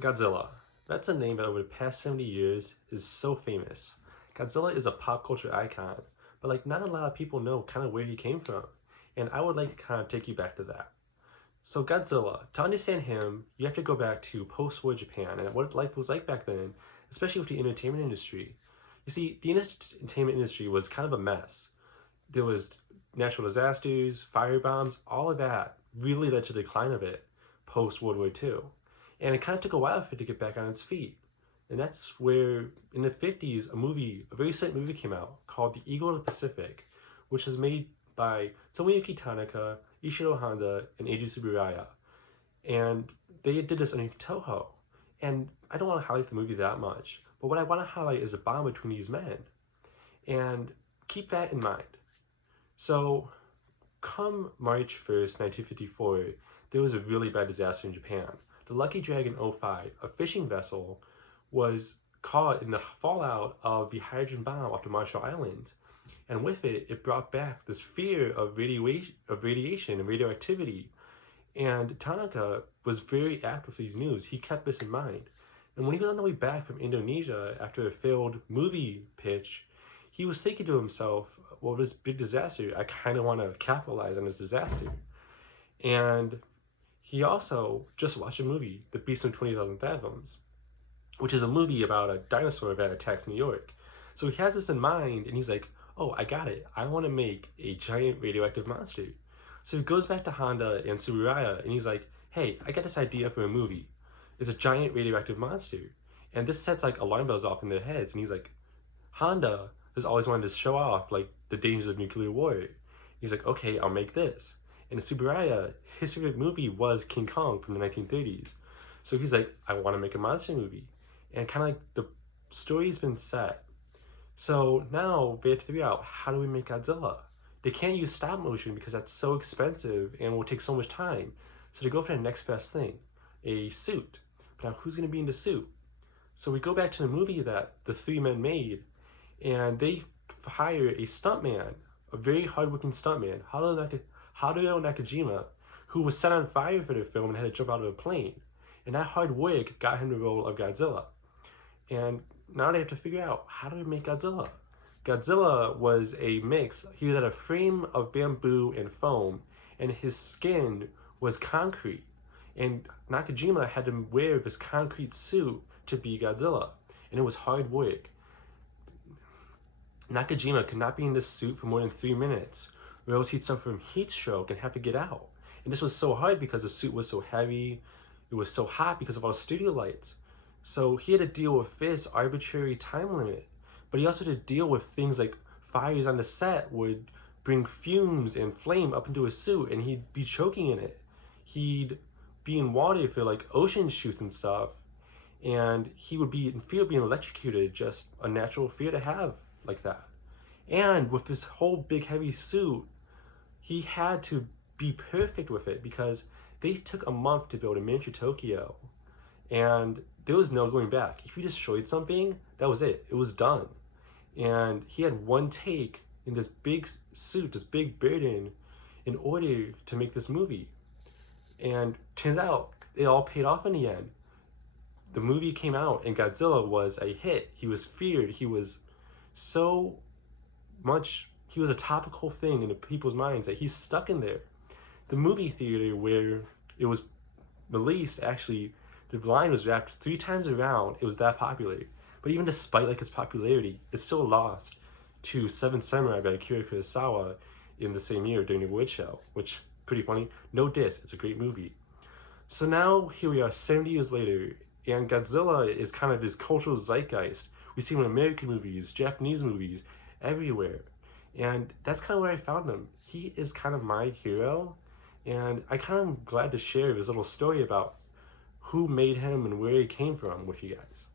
Godzilla. That's a name that over the past 70 years is so famous. Godzilla is a pop culture icon, but like not a lot of people know kind of where he came from. And I would like to kind of take you back to that. So Godzilla, to understand him, you have to go back to post-war Japan and what life was like back then, especially with the entertainment industry. You see, the entertainment industry was kind of a mess. There was natural disasters, fire bombs, all of that really led to the decline of it post World War II. And it kind of took a while for it to get back on its feet. And that's where, in the 50s, a very recent movie came out called The Eagle of the Pacific, which was made by Tomoyuki Tanaka, Ishiro Honda, and Eiji Tsuburaya. And they did this on Toho. And I don't want to highlight the movie that much, but what I want to highlight is the bond between these men. And keep that in mind. So, come March 1st, 1954, there was a really bad disaster in Japan. The Lucky Dragon 05, a fishing vessel, was caught in the fallout of the hydrogen bomb off the Marshall Islands. And with it, it brought back this fear of radiation and radioactivity. And Tanaka was very apt with these news. He kept this in mind. And when he was on the way back from Indonesia after a failed movie pitch, he was thinking to himself, well, this big disaster, I kind of want to capitalize on this disaster. And he also just watched a movie, The Beast from 20,000 Fathoms, which is a movie about a dinosaur that attacks New York. So he has this in mind, and he's like, oh, I got it. I want to make a giant radioactive monster. So he goes back to Honda and Tsuburaya, and he's like, hey, I got this idea for a movie. It's a giant radioactive monster. And this sets like alarm bells off in their heads, and he's like, Honda has always wanted to show off like the dangers of nuclear war. He's like, okay, I'll make this. And Tsuburaya, his favorite movie was King Kong from the 1930s. So he's like, I want to make a monster movie. And kind of like the story's been set. So now they have to figure out, how do we make Godzilla? They can't use stop motion because that's so expensive and will take so much time. So they go for the next best thing, a suit. But now who's going to be in the suit? So we go back to the movie that the three men made, and they hire a stuntman, a very hardworking stuntman, Haruo Nakajima, who was set on fire for the film and had to jump out of a plane. And that hard work got him the role of Godzilla. And now they have to figure out, how do we make Godzilla? Godzilla was a mix. He had a frame of bamboo and foam, and his skin was concrete. And Nakajima had to wear this concrete suit to be Godzilla. And it was hard work. Nakajima could not be in this suit for more than 3 minutes, or else he'd suffer from heat stroke and have to get out. And this was so hard because the suit was so heavy, it was so hot because of all the studio lights. So he had to deal with this arbitrary time limit. But he also had to deal with things like fires on the set would bring fumes and flame up into his suit, and he'd be choking in it. He'd be in water for like ocean shoots and stuff, and he would be in fear of being electrocuted, just a natural fear to have like that. And with this whole big heavy suit, he had to be perfect with it because they took a month to build a miniature Tokyo, and there was no going back. If you destroyed something, that was it. It was done. And he had one take in this big suit, this big burden, in order to make this movie. And turns out it all paid off in the end. The movie came out and Godzilla was a hit. He was feared. He was so much, he was a topical thing in the people's minds that he's stuck in there. The movie theater where it was released, actually, the line was wrapped 3 times around. It was that popular. But even despite like its popularity, it still lost to Seven Samurai by Akira Kurosawa in the same year during the award show, which pretty funny. No diss, it's a great movie. So now here we are 70 years later, and Godzilla is kind of this cultural zeitgeist. We see him in American movies, Japanese movies, everywhere. And that's kind of where I found him. He is kind of my hero, and I kind of glad to share this little story about who made him and where he came from with you guys.